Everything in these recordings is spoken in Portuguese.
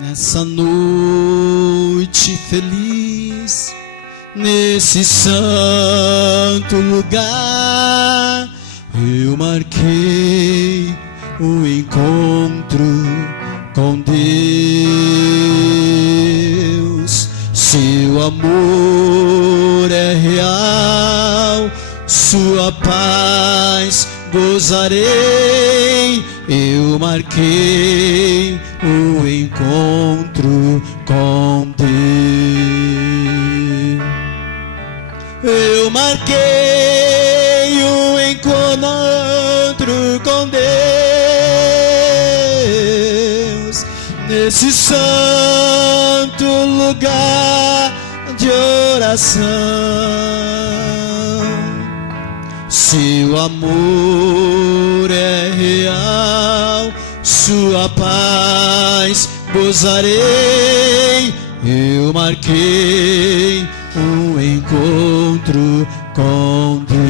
Nessa noite feliz, nesse santo lugar, eu marquei o encontro com Deus. Seu amor é real, sua paz gozarei. Eu marquei o encontro com Deus. Eu marquei o encontro com Deus nesse santo lugar de oração. Seu amor é real, sua paz gozarei. Eu marquei um encontro com Deus.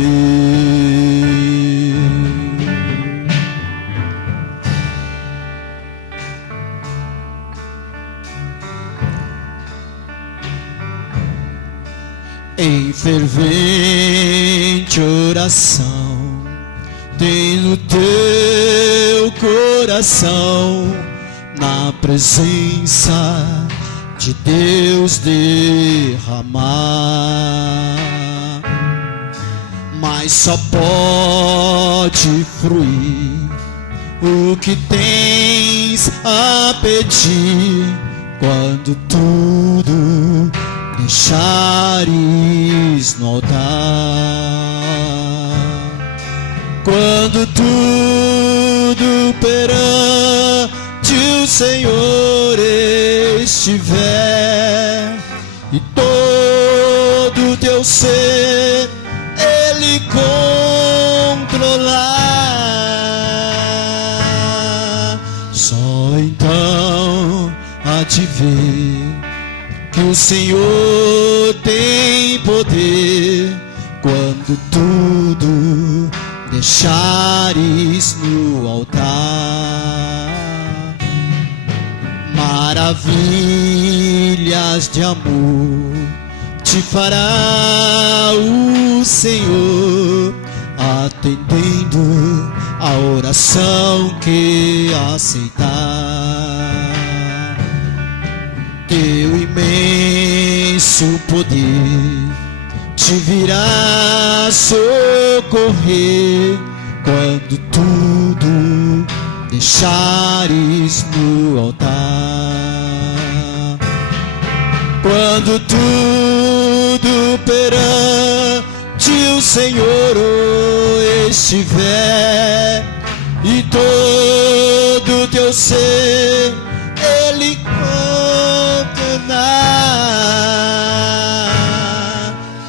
Em fervente oração, tem no teu coração, na presença de Deus derramar. Mas só pode fluir o que tens a pedir quando tudo deixares no altar. Quando tudo perante o Senhor estiver e todo teu ser Ele controlar, só então há de ver que o Senhor tem poder quando tudo deixares no altar. Maravilhas de amor te fará o Senhor, atendendo a oração que aceitar. Teu imenso poder te virá socorrer quando tudo deixares no altar. Quando tudo perante o Senhor estiver e todo teu ser Ele condenar,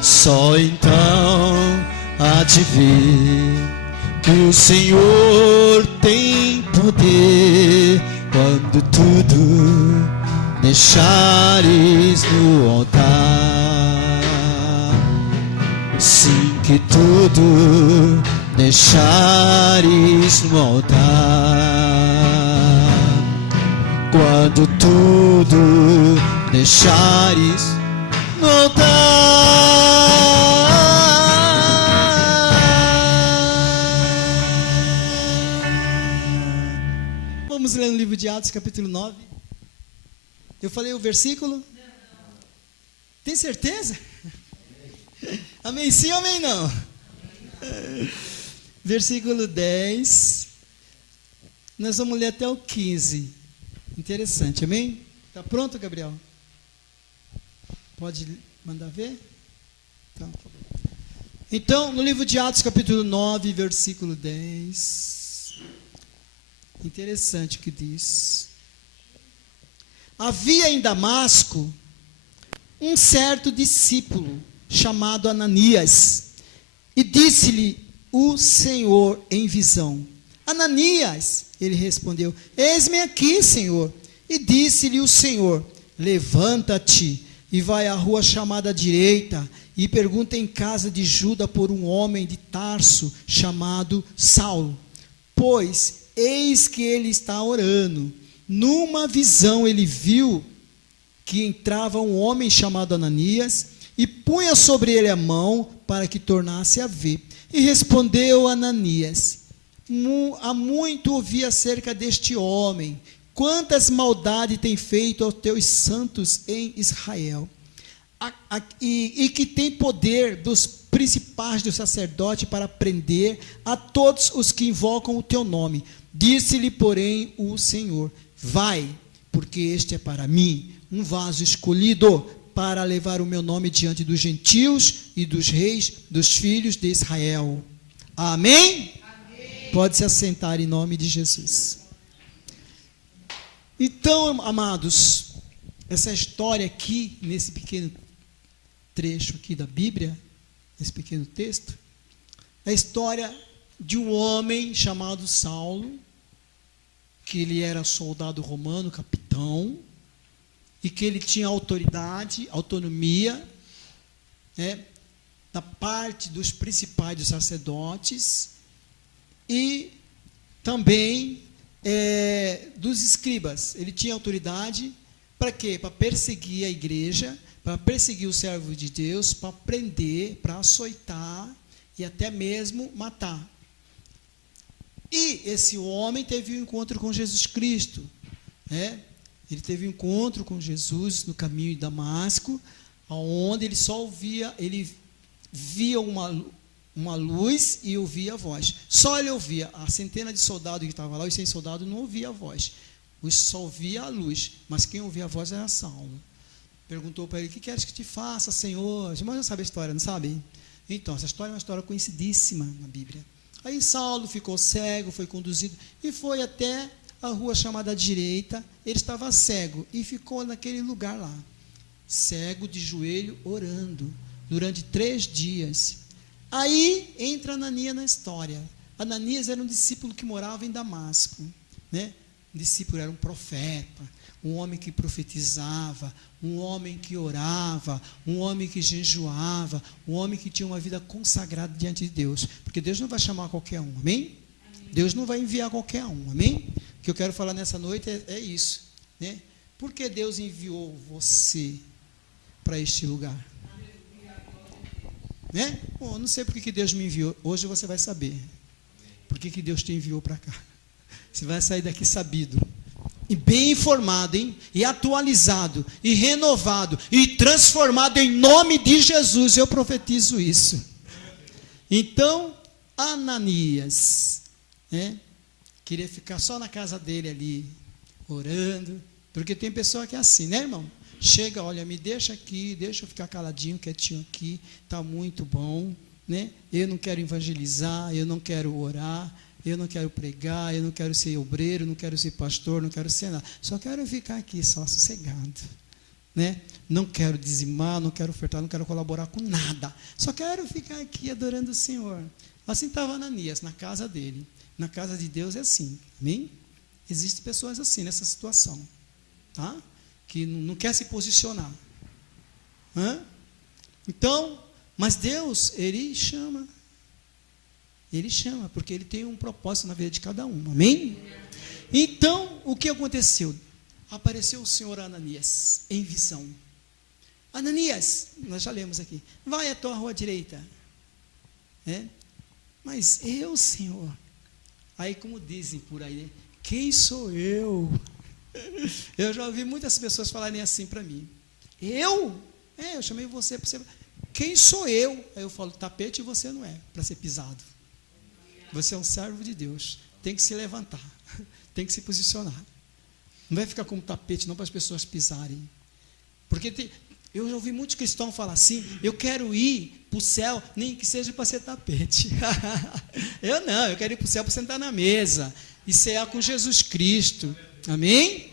só então há de ver que o Senhor tem poder quando tudo deixares no altar. Sim, que tudo deixares no altar. Quando tudo deixares no altar. Vamos ler no livro de Atos, capítulo 9. Eu falei o versículo? Tem certeza? Amém sim ou amém não? Versículo 10. Nós vamos ler até o 15. Interessante, amém? Está pronto, Gabriel? Pode mandar ver? Então, no livro de Atos, capítulo 9, versículo 10. Interessante o que diz. Havia em Damasco um certo discípulo chamado Ananias, e disse-lhe o Senhor em visão: Ananias. Ele respondeu: Eis-me aqui, Senhor. E disse-lhe o Senhor: Levanta-te e vai à rua chamada à direita, e pergunta em casa de Juda por um homem de Tarso chamado Saulo, pois eis que ele está orando. numa visão ele viu que entrava um homem chamado Ananias e punha sobre ele a mão para que tornasse a ver. E respondeu Ananias: há muito ouvi acerca deste homem, quantas maldades tem feito aos teus santos em Israel, e que tem poder dos principais dos sacerdotes para prender a todos os que invocam o teu nome. Disse-lhe, porém, o Senhor: vai, porque este é para mim um vaso escolhido para levar o meu nome diante dos gentios e dos reis dos filhos de Israel. Amém? Amém. Pode se assentar em nome de Jesus. Então, amados, essa história aqui, nesse pequeno trecho aqui da Bíblia, esse pequeno texto, é a história de um homem chamado Saulo, que ele era soldado romano, capitão, e que ele tinha autoridade, autonomia, da parte dos principais dos sacerdotes e também dos escribas. Ele tinha autoridade para quê? Para perseguir a igreja, para perseguir o servo de Deus, para prender, para açoitar e até mesmo matar. E esse homem teve um encontro com Jesus Cristo, Ele teve um encontro com Jesus no caminho de Damasco, onde ele só via uma luz e ouvia a voz. Só ele ouvia. A centena de soldados que estavam lá, os 100 soldados, não ouvia a voz. Só ouvia a luz. Mas quem ouvia a voz era Saulo. Perguntou para ele: o que queres que te faça, Senhor? Mas não sabe a história, não sabe? Então, essa história é uma história conhecidíssima na Bíblia. Aí Saulo ficou cego, foi conduzido e foi até a rua chamada direita. Ele estava cego e ficou naquele lugar lá, cego, de joelho, orando, durante 3 dias. Aí entra Ananias na história. Ananias era um discípulo que morava em Damasco, Um discípulo, era um profeta, um homem que profetizava, um homem que orava, um homem que jejuava, um homem que tinha uma vida consagrada diante de Deus, porque Deus não vai chamar qualquer um, amém? Deus não vai enviar qualquer um, amém? O que eu quero falar nessa noite é isso, Por que Deus enviou você para este lugar? Bom, não sei por que Deus me enviou. Hoje você vai saber por que Deus te enviou para cá. Você vai sair daqui sabido e bem informado, e atualizado, e renovado, e transformado em nome de Jesus. Eu profetizo isso. Então, Ananias queria ficar só na casa dele ali, orando, porque tem pessoa que é assim, irmão? Chega, olha, me deixa aqui, deixa eu ficar caladinho, quietinho aqui, está muito bom, Eu não quero evangelizar, eu não quero orar, eu não quero pregar, eu não quero ser obreiro, não quero ser pastor, não quero ser nada, só quero ficar aqui, só sossegado, Não quero dizimar, não quero ofertar, não quero colaborar com nada, só quero ficar aqui adorando o Senhor. Assim estava Ananias, na casa dele. Na casa de Deus é assim, amém? Existem pessoas assim, nessa situação, tá? Que não quer se posicionar. Então, mas Deus, Ele chama, porque Ele tem um propósito na vida de cada um, amém? Então, o que aconteceu? Apareceu o Senhor a Ananias, em visão. Ananias, nós já lemos aqui, vai à tua rua direita. Mas eu, Senhor, aí como dizem por aí, quem sou eu? Eu já ouvi muitas pessoas falarem assim para mim. Eu chamei você para ser. Quem sou eu? Aí eu falo, tapete você não é para ser pisado. Você é um servo de Deus. Tem que se levantar. Tem que se posicionar. Não vai ficar como tapete não para as pessoas pisarem. Porque eu já ouvi muitos cristãos falar assim, eu quero ir para o céu, nem que seja para ser tapete. Eu não, eu quero ir para o céu para sentar na mesa e cear com Jesus Cristo. Amém?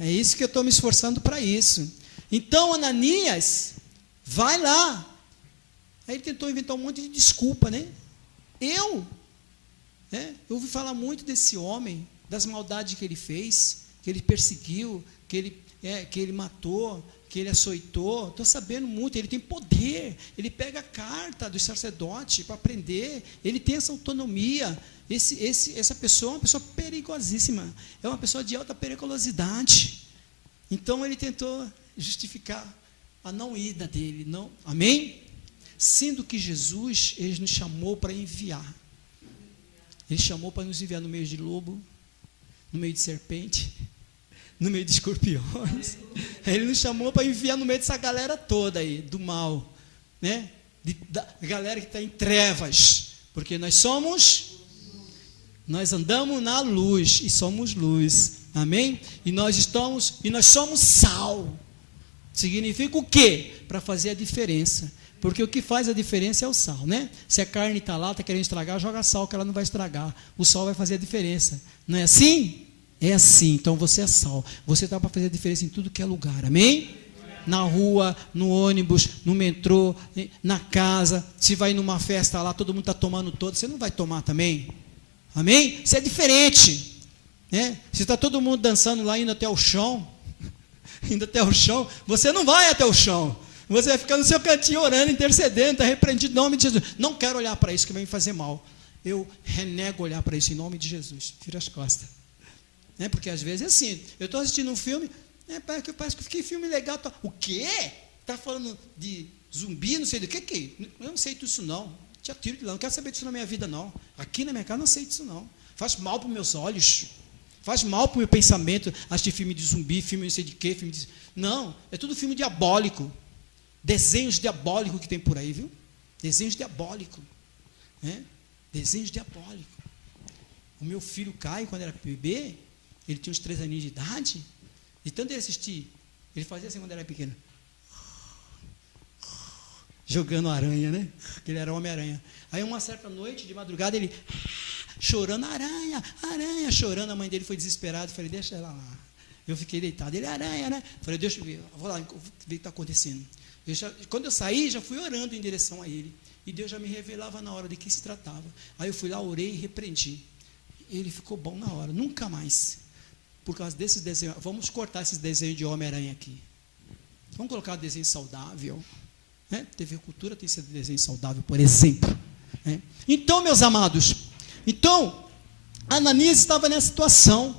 É isso que eu estou me esforçando para isso. Então, Ananias, vai lá. Aí ele tentou inventar um monte de desculpa, Eu ouvi falar muito desse homem, das maldades que ele fez, que ele perseguiu, que ele matou, que ele açoitou. Estou sabendo muito, ele tem poder. Ele pega a carta dos sacerdotes para prender, ele tem essa autonomia. essa pessoa é uma pessoa perigosíssima, é uma pessoa de alta periculosidade. Então ele tentou justificar a não ida dele, não, amém? Sendo que Jesus, ele nos chamou para enviar. Ele chamou para nos enviar no meio de lobo, no meio de serpente, no meio de escorpiões. Ele nos chamou para enviar no meio dessa galera toda aí, do mal, né? Da galera que está em trevas, porque nós andamos na luz e somos luz, amém? E nós somos sal. Significa o quê? Para fazer a diferença. Porque o que faz a diferença é o sal, né? Se a carne está lá, está querendo estragar, joga sal que ela não vai estragar. O sal vai fazer a diferença. Não é assim? É assim. Então você é sal. Você está para fazer a diferença em tudo que é lugar, amém? Na rua, no ônibus, no metrô, na casa. Se vai numa festa lá, todo mundo está tomando todo, você não vai tomar também? Amém? Você é diferente, né? Se está todo mundo dançando lá, indo até o chão, você não vai até o chão. Você vai ficar no seu cantinho orando, intercedendo, está repreendido em nome de Jesus. Não quero olhar para isso que vai me fazer mal. Eu renego olhar para isso em nome de Jesus. Vira as costas. Porque às vezes é assim, eu estou assistindo um filme, parece que fiquei filme legal. O quê? Está falando de zumbi, não sei do que? Eu não sei disso não. Te atiro de lá, não quero saber disso na minha vida não. Aqui na minha casa não sei disso não. Faz mal para os meus olhos. Faz mal para o meu pensamento assistir filme de zumbi, filme não sei de quê, filme de... Não, é tudo filme diabólico. Desenhos diabólicos que tem por aí, viu? Desenhos diabólicos. Desenhos diabólicos. O meu filho Caio, quando era bebê, ele tinha uns 3 aninhos de idade, de tanto ele assistir, ele fazia assim quando era pequeno. Jogando aranha, né? Porque ele era Homem-Aranha. Aí uma certa noite, de madrugada, ele chorando, aranha, chorando. A mãe dele foi desesperada, falei, deixa ela lá. Eu fiquei deitado, ele, aranha, né? Falei, deixa eu ver, vou lá ver o que está acontecendo. Quando eu saí, já fui orando em direção a ele. E Deus já me revelava na hora de que se tratava. Aí eu fui lá, orei e repreendi. Ele ficou bom na hora, nunca mais. Por causa desses desenhos, vamos cortar esses desenhos de Homem-Aranha aqui. Vamos colocar desenho saudável. TV Cultura tem esse desenho saudável, por exemplo. Então, meus amados, Ananias estava nessa situação.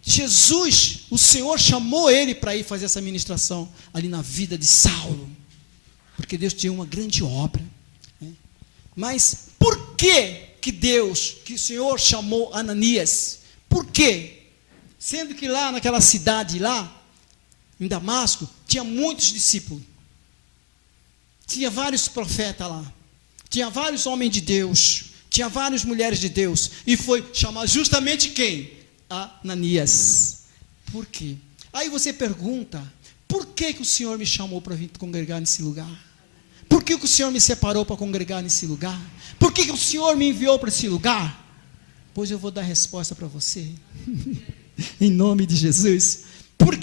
Jesus, o Senhor chamou ele para ir fazer essa ministração ali na vida de Saulo, porque Deus tinha uma grande obra. Mas por que o Senhor chamou Ananias? Por quê? Sendo que lá naquela cidade lá, em Damasco, tinha muitos discípulos, tinha vários profetas lá, tinha vários homens de Deus, tinha várias mulheres de Deus, e foi chamar justamente quem? Ananias. Por quê? Aí você pergunta, por que o Senhor me chamou para vir congregar nesse lugar? Por que o Senhor me separou para congregar nesse lugar? Por que o Senhor me enviou para esse lugar? Pois eu vou dar a resposta para você. Em nome de Jesus.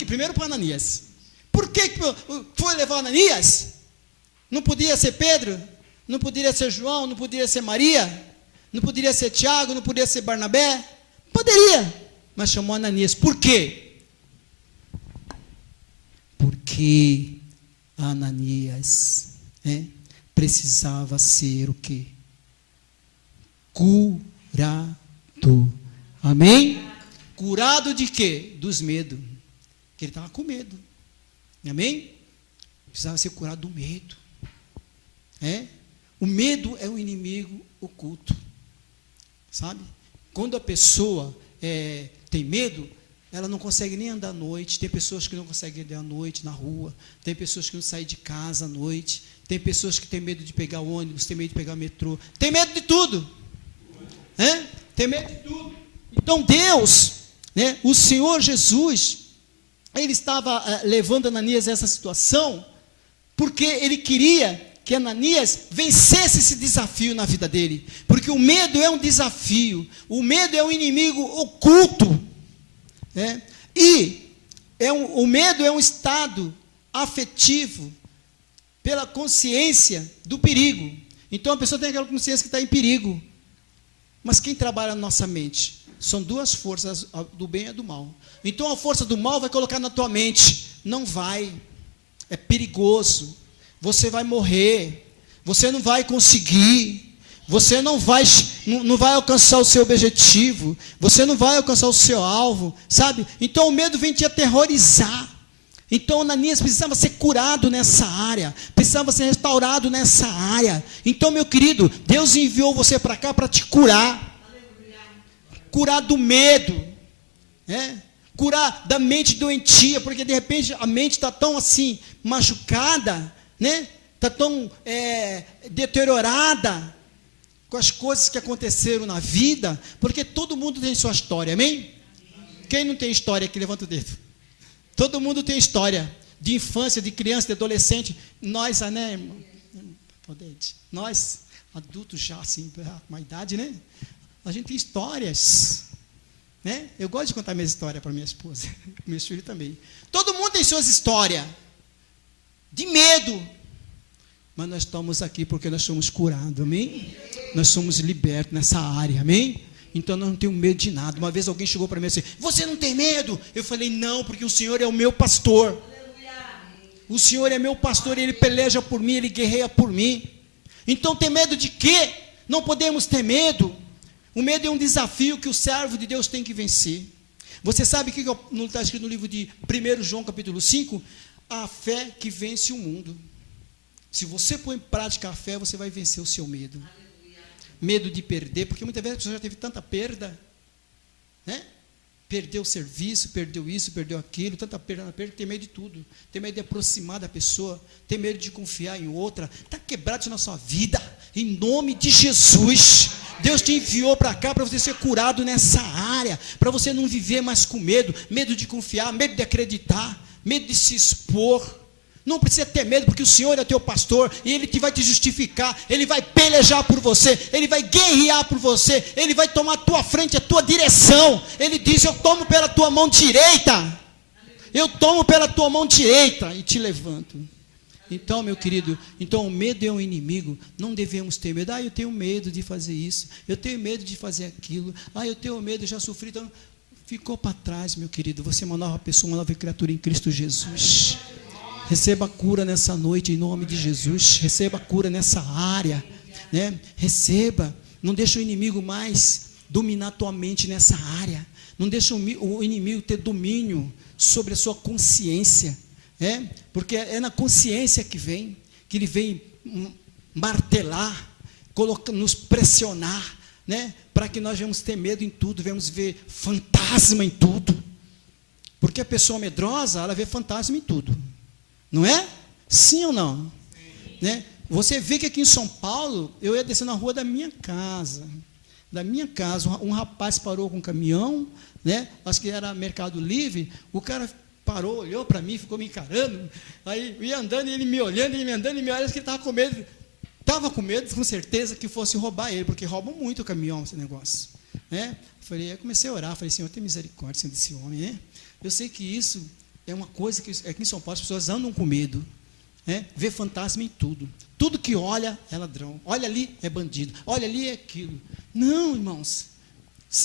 Primeiro para Ananias. Por que foi levar Ananias? Não podia ser Pedro? Não poderia ser João? Não poderia ser Maria? Não poderia ser Tiago? Não poderia ser Barnabé? Poderia. Mas chamou Ananias. Por quê? Porque Ananias precisava ser o quê? Curado. Amém? Curado de quê? Dos medos. Porque ele estava com medo. Amém? Precisava ser curado do medo. O medo é um inimigo oculto. Sabe? Quando a pessoa tem medo, ela não consegue nem andar à noite. Tem pessoas que não conseguem andar à noite na rua. Tem pessoas que não saem de casa à noite. Tem pessoas que têm medo de pegar ônibus, tem medo de pegar metrô. Tem medo de tudo. Tem medo de tudo. Então Deus, o Senhor Jesus, ele estava levando Ananias a essa situação, porque ele queria que Ananias vencesse esse desafio na vida dele, porque o medo é um desafio, o medo é um inimigo oculto, o medo é um estado afetivo, pela consciência do perigo. Então a pessoa tem aquela consciência que está em perigo, mas quem trabalha na nossa mente? São duas forças, do bem e do mal. Então a força do mal vai colocar na tua mente, não vai, é perigoso, você vai morrer, você não vai conseguir, Você não vai alcançar o seu objetivo. Você não vai alcançar o seu alvo, sabe? Então o medo vem te aterrorizar. Então Ananias precisava ser curado nessa área. Precisava ser restaurado nessa área. Então, meu querido, Deus enviou você para cá para te curar. Curar do medo. Curar da mente doentia. Porque de repente a mente está tão assim, machucada, né? Está tão deteriorada com as coisas que aconteceram na vida, porque todo mundo tem sua história, amém? Quem não tem história aqui, levanta o dedo. Todo mundo tem história, de infância, de criança, de adolescente. Nós, né, irmão? Nós, adultos já, assim, com uma idade, né? A gente tem histórias, né? Eu gosto de contar minhas histórias para minha esposa, meus filhos também. Todo mundo tem suas histórias, de medo. Mas nós estamos aqui porque nós somos curados, amém? Nós somos libertos nessa área, amém? Então nós não temos medo de nada. Uma vez alguém chegou para mim assim: você não tem medo? Eu falei: não, porque o Senhor é o meu pastor. O Senhor é meu pastor, Ele peleja por mim, Ele guerreia por mim. Então tem medo de quê? Não podemos ter medo. O medo é um desafio que o servo de Deus tem que vencer. Você sabe o que está escrito no livro de 1 João capítulo 5? A fé que vence o mundo. Se você pôr em prática a fé, você vai vencer o seu medo. Medo de perder, porque muitas vezes a pessoa já teve tanta perda, né? Perdeu o serviço, perdeu isso, perdeu aquilo, tanta perda na perda, que tem medo de tudo. Tem medo de aproximar da pessoa, tem medo de confiar em outra. Está quebrado isso na sua vida, em nome de Jesus. Deus te enviou para cá para você ser curado nessa área, para você não viver mais com medo, medo de confiar, medo de acreditar, medo de se expor. Não precisa ter medo, porque o Senhor é teu pastor, e Ele vai te justificar, Ele vai pelejar por você, Ele vai guerrear por você, Ele vai tomar a tua frente, a tua direção. Ele diz: eu tomo pela tua mão direita, eu tomo pela tua mão direita e te levanto. Então, meu querido, então o medo é um inimigo. Não devemos ter medo. Eu tenho medo de fazer isso, eu tenho medo de fazer aquilo, eu tenho medo, eu já sofri. Então, ficou para trás, meu querido. Você é uma nova pessoa, uma nova criatura em Cristo Jesus. Receba a cura nessa noite, em nome de Jesus. Receba a cura nessa área, né? Receba. Não deixa o inimigo mais dominar a tua mente nessa área. Não deixa o inimigo ter domínio sobre a sua consciência, né? Porque é na consciência que ele vem martelar, nos pressionar, né? Para que nós venhamos ter medo em tudo, venhamos ver fantasma em tudo. Porque a pessoa medrosa, ela vê fantasma em tudo. Não é? Sim ou não? Né? Você vê que aqui em São Paulo, eu ia descer na rua da minha casa. Um rapaz parou com um caminhão, né? Acho que era Mercado Livre. O cara parou, olhou para mim, ficou me encarando. Aí eu ia andando, ele me olhando, ele me andando, e me olhando, que ele estava com medo. Estava com medo, com certeza, que fosse roubar ele, porque roubam muito o caminhão, esse negócio. Né? Eu comecei a orar, falei: Senhor, tem misericórdia, Senhor, desse homem, né? Eu sei que isso é uma coisa que aqui em São Paulo as pessoas andam com medo, né? Vê fantasma em tudo. Tudo que olha é ladrão. Olha ali é bandido. Olha ali é aquilo. Não, irmãos.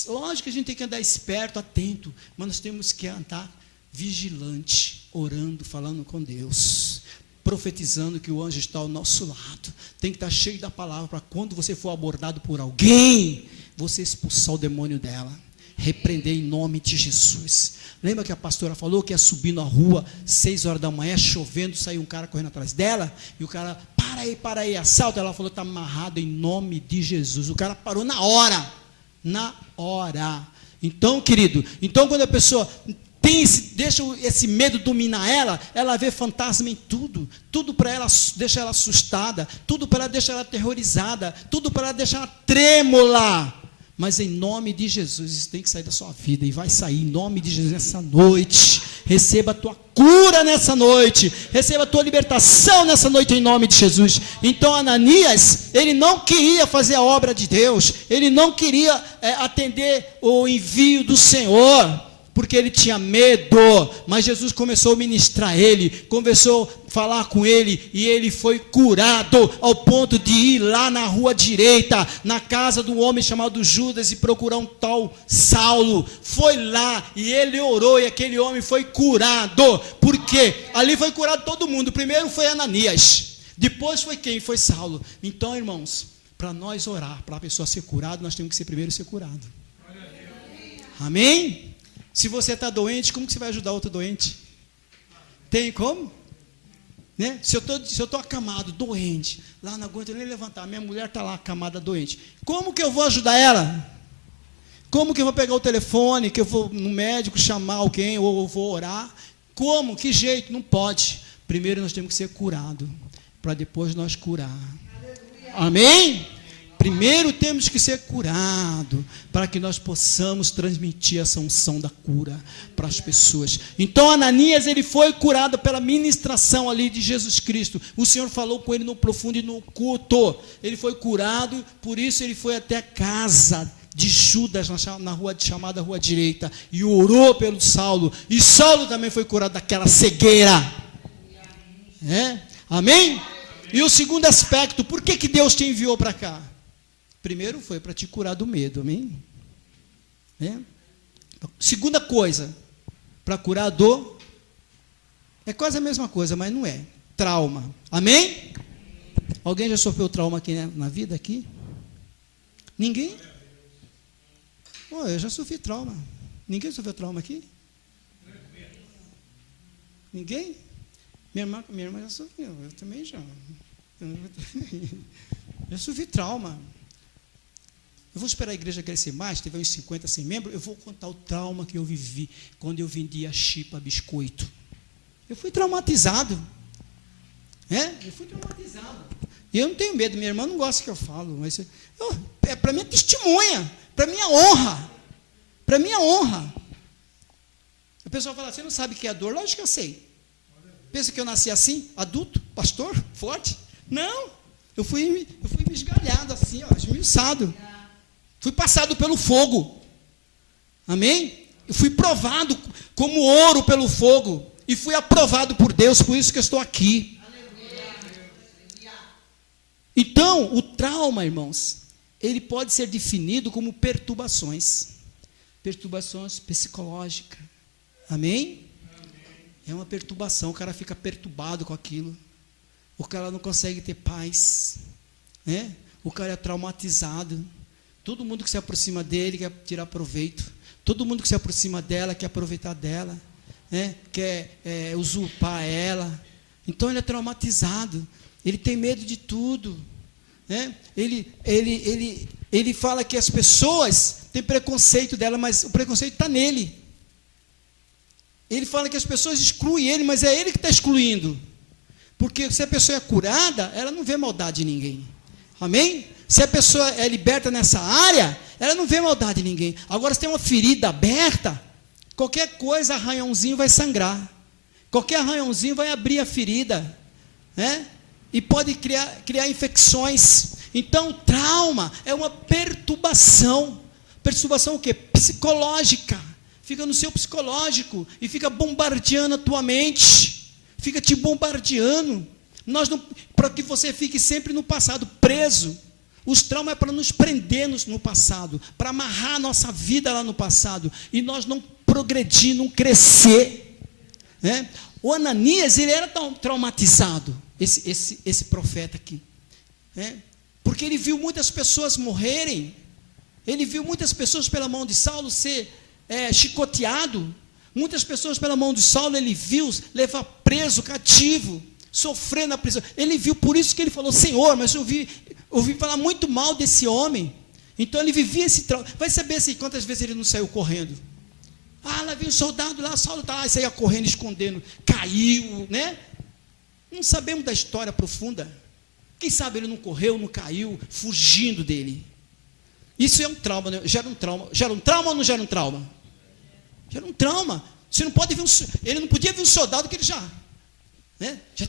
Lógico que a gente tem que andar esperto, atento, mas nós temos que andar vigilante, orando, falando com Deus, profetizando que o anjo está ao nosso lado. Tem que estar cheio da palavra para quando você for abordado por alguém, você expulsar o demônio dela. Repreender em nome de Jesus. Lembra que a pastora falou que ia subir na rua 6 horas da manhã, chovendo, saiu um cara correndo atrás dela, e o cara: para aí, assalto. Ela falou: está amarrado em nome de Jesus. O cara parou na hora. Então, querido, quando a pessoa deixa esse medo dominar ela vê fantasma em tudo para ela deixa ela assustada, tudo para ela deixa ela aterrorizada, tudo para ela deixar ela trêmula. Mas em nome de Jesus, isso tem que sair da sua vida, e vai sair em nome de Jesus nessa noite. Receba a tua cura nessa noite, receba a tua libertação nessa noite em nome de Jesus. Então Ananias, ele não queria fazer a obra de Deus, ele não queria atender o envio do Senhor, porque ele tinha medo. Mas Jesus começou a ministrar ele, começou a falar com ele, e ele foi curado, ao ponto de ir lá na rua direita, na casa de um homem chamado Judas, e procurar um tal Saulo. Foi lá, e ele orou, e aquele homem foi curado. Por quê? Ali foi curado todo mundo. Primeiro foi Ananias, depois foi quem? Foi Saulo. Então, irmãos, Para nós orar, para a pessoa ser curada, nós temos que ser primeiro ser curado. Amém? Se você está doente, como que você vai ajudar outro doente? Tem como? Né? Se eu estou acamado, doente, lá não aguento nem levantar, minha mulher está lá acamada, doente, como que eu vou ajudar ela? Como que eu vou pegar o telefone, que eu vou no médico chamar alguém, ou eu vou orar? Como? Que jeito? Não pode. Primeiro nós temos que ser curados, para depois nós curar. Amém? Primeiro temos que ser curados, para que nós possamos transmitir essa unção da cura para as pessoas. Então Ananias, ele foi curado pela ministração ali de Jesus Cristo. O Senhor falou com ele no profundo e no culto. Ele foi curado, por isso ele foi até a casa de Judas, na rua chamada Rua Direita, e orou pelo Saulo. E Saulo também foi curado daquela cegueira. Amém? E o segundo aspecto, por que Deus te enviou para cá? Primeiro foi para te curar do medo, amém? Segunda coisa, para curar a dor, é quase a mesma coisa, mas não é. Trauma, amém? Alguém já sofreu trauma aqui, né, na vida aqui? Ninguém? Eu já sofri trauma. Ninguém sofreu trauma aqui? Ninguém? Minha irmã já sofreu, eu também já. Eu sofri trauma. Eu vou esperar a igreja crescer mais, teve uns 50, 100 membros, eu vou contar o trauma que eu vivi quando eu vendia chipa, biscoito. Eu fui traumatizado. Eu fui traumatizado. E eu não tenho medo, minha irmã não gosta que eu falo, mas para mim é testemunha, para minha honra. Para minha honra. A pessoa fala, você não sabe o que é dor? Lógico que eu sei. Pensa que eu nasci assim, adulto, pastor, forte? Não, eu fui esgalhado assim, esmiuçado. Fui passado pelo fogo. Amém? Eu fui provado como ouro pelo fogo. E fui aprovado por Deus, por isso que eu estou aqui. Então, o trauma, irmãos, ele pode ser definido como perturbações. Perturbações psicológicas. Amém? É uma perturbação, o cara fica perturbado com aquilo. O cara não consegue ter paz. O cara é traumatizado. Todo mundo que se aproxima dele quer tirar proveito. Todo mundo que se aproxima dela quer aproveitar dela. Quer usurpar ela. Então ele é traumatizado. Ele tem medo de tudo. Ele fala que as pessoas têm preconceito dela, mas o preconceito está nele. Ele fala que as pessoas excluem ele, mas é ele que está excluindo. Porque se a pessoa é curada, ela não vê maldade em ninguém. Amém? Se a pessoa é liberta nessa área, ela não vê maldade em ninguém. Agora, se tem uma ferida aberta, qualquer coisa, arranhãozinho vai sangrar. Qualquer arranhãozinho vai abrir a ferida. E pode criar infecções. Então, trauma é uma perturbação. Perturbação o quê? Psicológica. Fica no seu psicológico e fica bombardeando a tua mente. Fica te bombardeando. Para que você fique sempre no passado, preso. Os traumas é para nos prender no passado, para amarrar a nossa vida lá no passado, e nós não progredir, não crescer. O Ananias, ele era tão traumatizado, esse profeta aqui, porque ele viu muitas pessoas morrerem, ele viu muitas pessoas pela mão de Saulo ser chicoteado, muitas pessoas pela mão de Saulo ele viu levar preso, cativo, sofrer na prisão. Ele viu, por isso que ele falou, Senhor, mas eu ouvi falar muito mal desse homem. Então ele vivia esse trauma. Vai saber assim, quantas vezes ele não saiu correndo. Lá veio um soldado lá, Saulo está lá, e saía correndo, escondendo, caiu, Não sabemos da história profunda. Quem sabe ele não correu, não caiu, fugindo dele. Isso é um trauma, né? Gera um trauma. Gera um trauma ou não gera um trauma? Gera um trauma. Você não pode ver ele não podia ver um soldado que ele já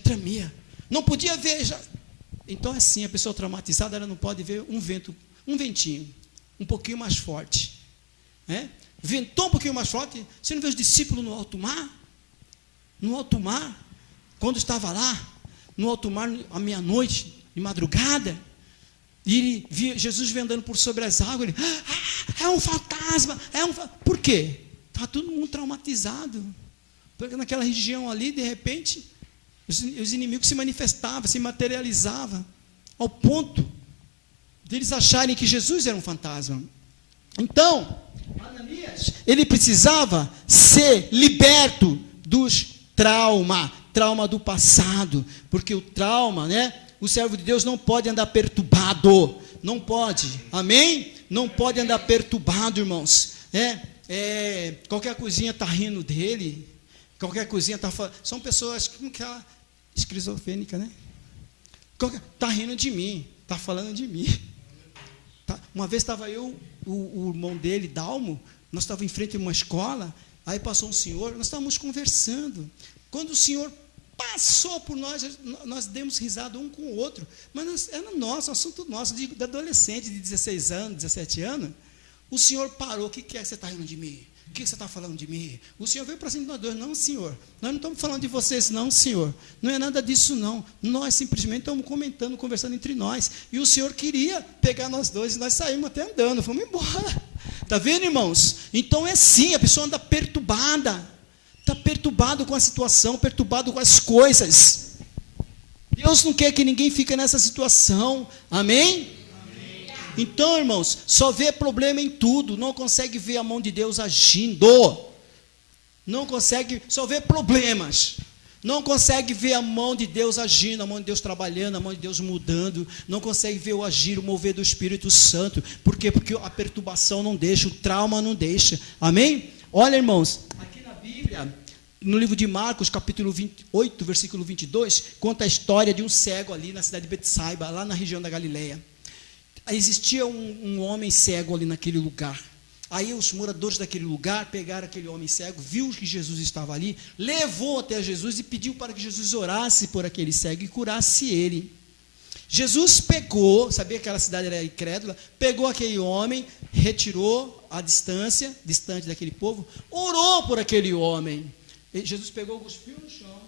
tremia. Não podia ver, Então, assim, a pessoa traumatizada, ela não pode ver um ventinho, um pouquinho mais forte. Ventou um pouquinho mais forte. Você não vê os discípulos no alto mar? No alto mar, quando estava lá, no alto mar, à meia-noite, de madrugada, e ele via Jesus andando por sobre as águas, ele, é um fantasma, Por quê? Estava todo mundo traumatizado, porque naquela região ali, de repente, os inimigos se manifestavam, se materializavam, ao ponto deles acharem que Jesus era um fantasma. Então, Ananias, ele precisava ser liberto dos trauma do passado, porque o trauma, o servo de Deus não pode andar perturbado, não pode, amém? Não pode andar perturbado, irmãos, qualquer coisinha está rindo dele, qualquer coisinha está falando, são pessoas que esquizofrênica, está rindo de mim, está falando de mim. Uma vez estava eu, o irmão dele, Dalmo, nós estávamos em frente a uma escola, aí passou um senhor, nós estávamos conversando, quando o senhor passou por nós, nós demos risada um com o outro, mas era nosso, assunto nosso, de adolescente de 16 anos, 17 anos, o senhor parou, o que é que você está rindo de mim? O que você está falando de mim? O senhor veio para cima de nós dois. Não, senhor, nós não estamos falando de vocês, não, senhor, não é nada disso, não, nós simplesmente estamos comentando, conversando entre nós, e o senhor queria pegar nós dois, e nós saímos até andando, fomos embora, está vendo, irmãos? Então é assim, a pessoa anda perturbada, está perturbado com a situação, perturbado com as coisas. Deus não quer que ninguém fique nessa situação, amém? Então, irmãos, só vê problema em tudo, não consegue ver a mão de Deus agindo, não consegue, só vê problemas, não consegue ver a mão de Deus agindo, a mão de Deus trabalhando, a mão de Deus mudando, não consegue ver o agir, o mover do Espírito Santo. Por quê? Porque a perturbação não deixa, o trauma não deixa, amém? Olha, irmãos, aqui na Bíblia, no livro de Marcos, capítulo 28, versículo 22, conta a história de um cego ali na cidade de Betsaiba, lá na região da Galileia. Existia um homem cego ali naquele lugar. Aí os moradores daquele lugar pegaram aquele homem cego, viu que Jesus estava ali, levou até Jesus e pediu para que Jesus orasse por aquele cego e curasse ele. Jesus pegou, sabia que aquela cidade era incrédula, pegou aquele homem, retirou a distante daquele povo, orou por aquele homem. E Jesus pegou, cuspiu no chão,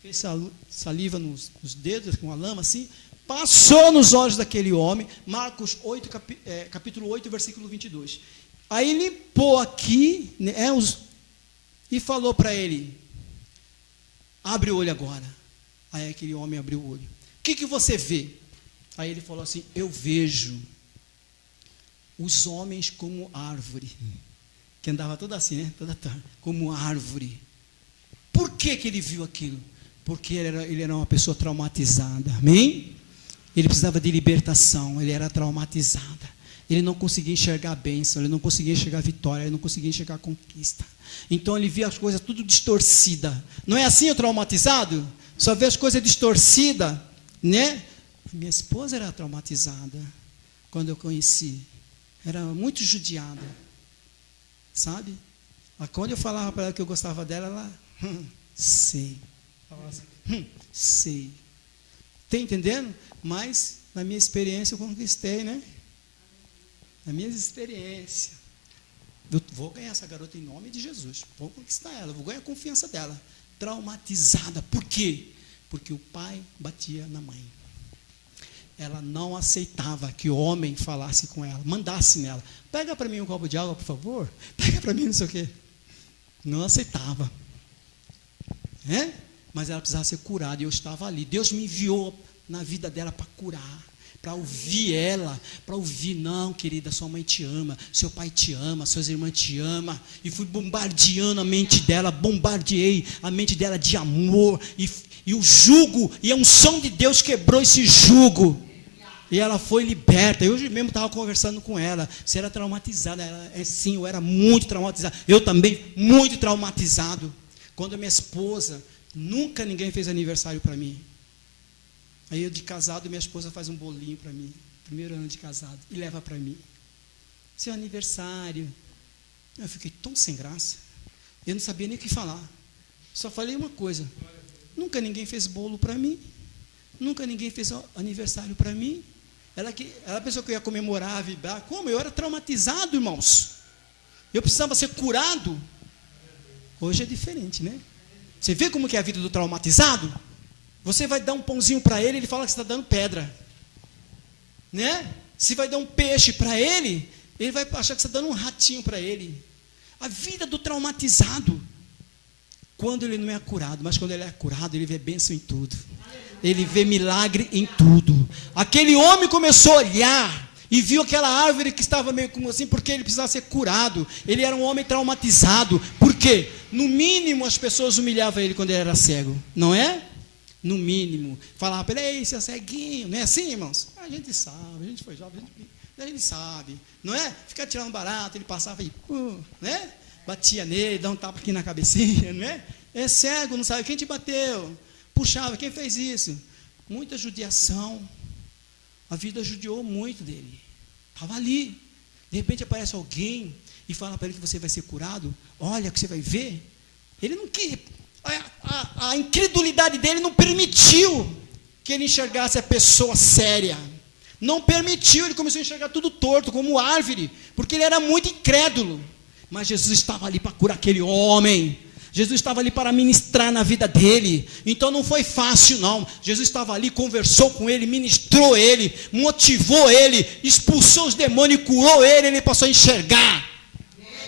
fez saliva nos dedos, com a lama assim, passou nos olhos daquele homem, Marcos 8, capítulo 8, versículo 22. Aí limpou aqui, e falou para ele, abre o olho agora. Aí aquele homem abriu o olho. O que você vê? Aí ele falou assim, eu vejo os homens como árvore, que andava toda assim, toda tarde, como árvore. Por que ele viu aquilo? Porque ele era uma pessoa traumatizada, amém? Ele precisava de libertação, ele era traumatizado, ele não conseguia enxergar a bênção, ele não conseguia enxergar a vitória, ele não conseguia enxergar a conquista, então ele via as coisas tudo distorcidas. Não é assim o traumatizado? Só vê as coisas distorcidas, Minha esposa era traumatizada, quando eu conheci, era muito judiada, sabe? Quando eu falava para ela que eu gostava dela, ela, sei, falava assim, sei, está entendendo? Mas, na minha experiência, eu conquistei, Na minha experiência. Eu vou ganhar essa garota em nome de Jesus. Vou conquistar ela, vou ganhar a confiança dela. Traumatizada. Por quê? Porque o pai batia na mãe. Ela não aceitava que o homem falasse com ela, mandasse nela. Pega para mim um copo de água, por favor. Pega para mim não sei o quê. Não aceitava. Mas ela precisava ser curada e eu estava ali. Deus me enviou na vida dela para curar, para ouvir ela, para ouvir, não, querida, sua mãe te ama, seu pai te ama, suas irmãs te amam, e fui bombardeando a mente dela, bombardeei a mente dela de amor, e o jugo, e a unção de Deus quebrou esse jugo, e ela foi liberta. Eu hoje mesmo estava conversando com ela, você era traumatizada, sim, eu era muito traumatizado, eu também, muito traumatizado, quando a minha esposa, nunca ninguém fez aniversário para mim. Aí eu de casado, minha esposa faz um bolinho para mim, primeiro ano de casado, e leva para mim. Seu aniversário. Eu fiquei tão sem graça, eu não sabia nem o que falar. Só falei uma coisa, nunca ninguém fez bolo para mim, nunca ninguém fez aniversário para mim. Ela pensou que eu ia comemorar, vibrar. Como? Eu era traumatizado, irmãos. Eu precisava ser curado. Hoje é diferente, Você vê como que é a vida do traumatizado? Você vai dar um pãozinho para ele, ele fala que você está dando pedra. Se vai dar um peixe para ele, ele vai achar que você está dando um ratinho para ele. A vida do traumatizado, quando ele não é curado, mas quando ele é curado, ele vê bênção em tudo. Ele vê milagre em tudo. Aquele homem começou a olhar e viu aquela árvore que estava meio como assim, porque ele precisava ser curado. Ele era um homem traumatizado. Por quê? No mínimo as pessoas humilhavam ele quando ele era cego, não é? No mínimo, falava para ele: ei, seu ceguinho, não é assim, irmãos? A gente sabe, a gente foi jovem, a gente sabe, não é? Ficar tirando barato, ele passava e, né? Batia nele, dá um tapa aqui na cabecinha, não é? É cego, não sabe, quem te bateu? Puxava, quem fez isso? Muita judiação, a vida judiou muito dele, estava ali, de repente aparece alguém e fala para ele que você vai ser curado, olha que você vai ver, ele não quis, a incredulidade dele não permitiu que ele enxergasse a pessoa séria, não permitiu, ele começou a enxergar tudo torto, como árvore, porque ele era muito incrédulo, mas Jesus estava ali para curar aquele homem, Jesus estava ali para ministrar na vida dele, então não foi fácil não, Jesus estava ali, conversou com ele, ministrou ele, motivou ele, expulsou os demônios, curou ele, ele passou a enxergar,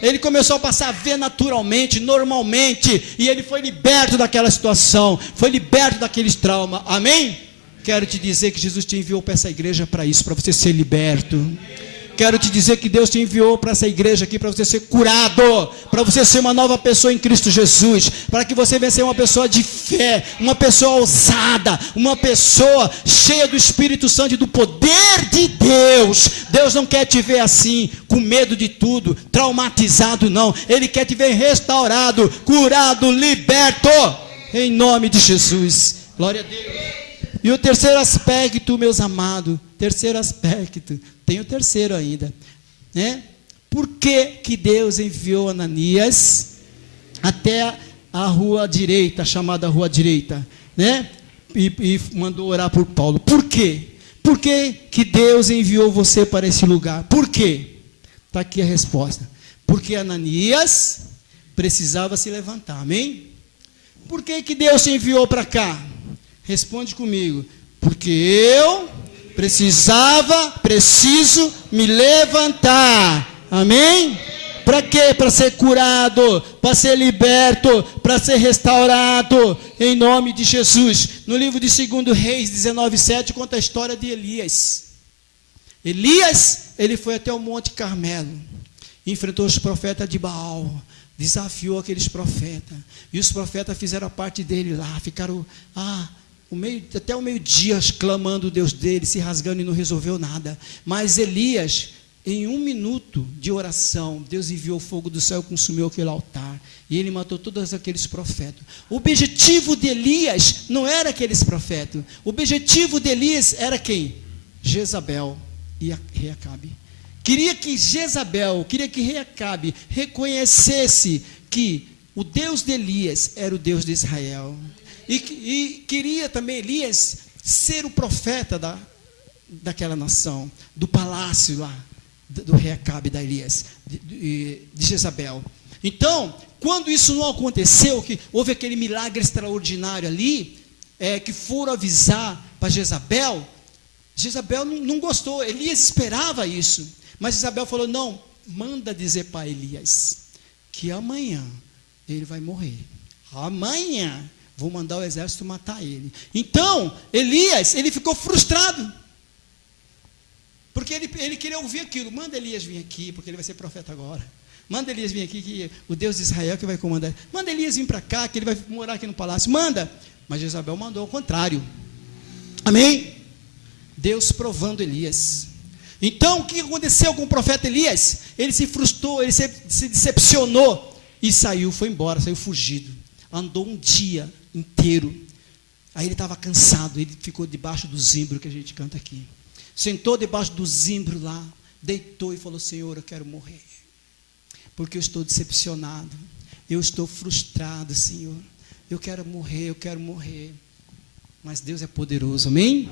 ele começou a passar a ver naturalmente, normalmente, e ele foi liberto daquela situação, foi liberto daqueles traumas, amém? Quero te dizer que Jesus te enviou para essa igreja para isso, para você ser liberto. Quero te dizer que Deus te enviou para essa igreja aqui, para você ser curado, para você ser uma nova pessoa em Cristo Jesus, para que você venha ser uma pessoa de fé, uma pessoa ousada, uma pessoa cheia do Espírito Santo e do poder de Deus. Deus não quer te ver assim, com medo de tudo, traumatizado não, Ele quer te ver restaurado, curado, liberto, em nome de Jesus, glória a Deus. E o terceiro aspecto, meus amados, terceiro aspecto, tem o terceiro ainda, né? Por que Deus enviou Ananias até a rua direita, chamada rua direita, né? E mandou orar por Paulo? Por quê? Por que Deus enviou você para esse lugar? Por quê? Está aqui a resposta. Porque Ananias precisava se levantar, amém? Por que Deus te enviou para cá? Responde comigo. Porque eu preciso me levantar. Amém? Para quê? Para ser curado, para ser liberto, para ser restaurado, em nome de Jesus. No livro de 2 Reis 19:7 conta a história de Elias. Elias, ele foi até o Monte Carmelo, enfrentou os profetas de Baal, desafiou aqueles profetas, e os profetas fizeram a parte dele lá, ficaram até o meio-dia clamando o Deus dele, se rasgando, e não resolveu nada. Mas Elias, em 1 minuto de oração, Deus enviou fogo do céu e consumiu aquele altar, e ele matou todos aqueles profetas. O objetivo de Elias não era aqueles profetas, o objetivo de Elias era quem? Jezabel e Reacabe. Queria que Reacabe reconhecesse que o Deus de Elias era o Deus de Israel. E queria também Elias ser o profeta daquela nação, do palácio lá, do rei Acabe, da Elias, de Jezabel. Então, quando isso não aconteceu, que houve aquele milagre extraordinário ali, que foram avisar para Jezabel não gostou, Elias esperava isso, mas Jezabel falou: não, manda dizer para Elias, que amanhã ele vai morrer, amanhã vou mandar o exército matar ele. Então, Elias, ele ficou frustrado, porque ele queria ouvir aquilo. Manda Elias vir aqui, porque ele vai ser profeta agora. Manda Elias vir aqui, que o Deus de Israel que vai comandar. Manda Elias vir para cá, que ele vai morar aqui no palácio. Manda. Mas Jezabel mandou ao contrário. Amém? Deus provando Elias. Então, o que aconteceu com o profeta Elias? Ele se frustrou, ele se decepcionou e foi embora, saiu fugido. Andou um dia inteiro, aí ele estava cansado, ele ficou debaixo do zimbro que a gente canta aqui, sentou debaixo do zimbro lá, deitou e falou: Senhor, eu quero morrer, porque eu estou decepcionado, eu estou frustrado, Senhor, eu quero morrer, mas Deus é poderoso, amém?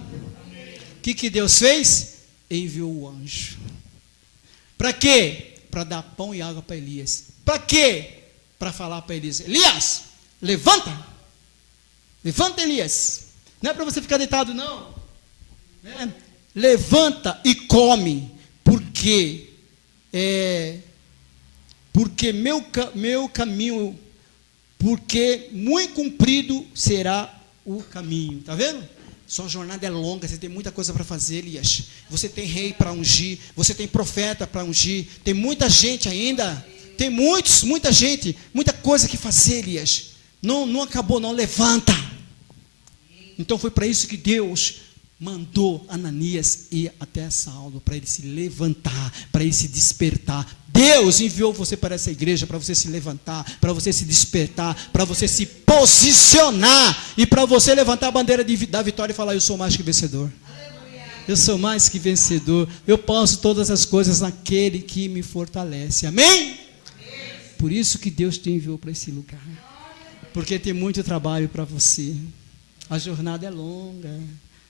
O que Deus fez? Enviou o anjo, para quê? Para dar pão e água para Elias. Para quê? Para falar para Elias: Elias, levanta, Elias, não é para você ficar deitado não, levanta e come, porque meu caminho, porque muito comprido será o caminho, está vendo? Sua jornada é longa, você tem muita coisa para fazer, Elias. Você tem rei para ungir, você tem profeta para ungir, tem muita gente ainda, tem muita gente, muita coisa que fazer, Elias. Não acabou não, levanta. Então foi para isso que Deus mandou Ananias ir até Saulo, para ele se levantar, para ele se despertar. Deus enviou você para essa igreja, para você se levantar, para você se despertar, para você se posicionar, e para você levantar a bandeira da vitória e falar: eu sou mais que vencedor. Eu sou mais que vencedor, eu posso todas as coisas naquele que me fortalece. Amém? Por isso que Deus te enviou para esse lugar, porque tem muito trabalho para você. A jornada é longa,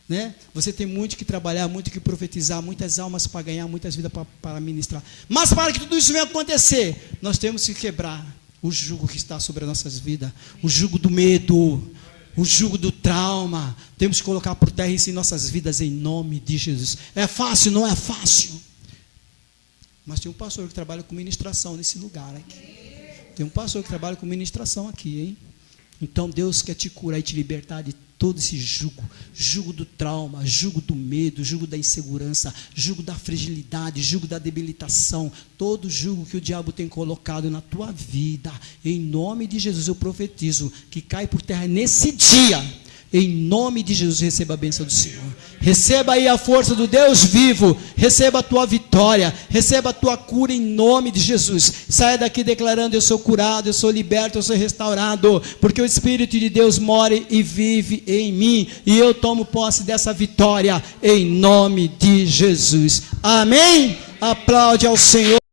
né? Você tem muito que trabalhar, muito que profetizar, muitas almas para ganhar, muitas vidas para ministrar. Mas para que tudo isso venha acontecer, nós temos que quebrar o jugo que está sobre as nossas vidas, o jugo do medo, o jugo do trauma. Temos que colocar por terra isso em nossas vidas, em nome de Jesus. É fácil? Não é fácil. Mas tem um pastor que trabalha com ministração nesse lugar aqui. Tem um pastor que trabalha com ministração aqui, hein? Então Deus quer te curar e te libertar de todo esse jugo do trauma, jugo do medo, jugo da insegurança, jugo da fragilidade, jugo da debilitação, todo jugo que o diabo tem colocado na tua vida. Em nome de Jesus eu profetizo que cai por terra nesse dia. Em nome de Jesus, receba a bênção do Senhor. Receba aí a força do Deus vivo. Receba a tua vitória. Receba a tua cura em nome de Jesus. Saia daqui declarando: eu sou curado, eu sou liberto, eu sou restaurado. Porque o Espírito de Deus mora e vive em mim. E eu tomo posse dessa vitória em nome de Jesus. Amém? Aplaude ao Senhor.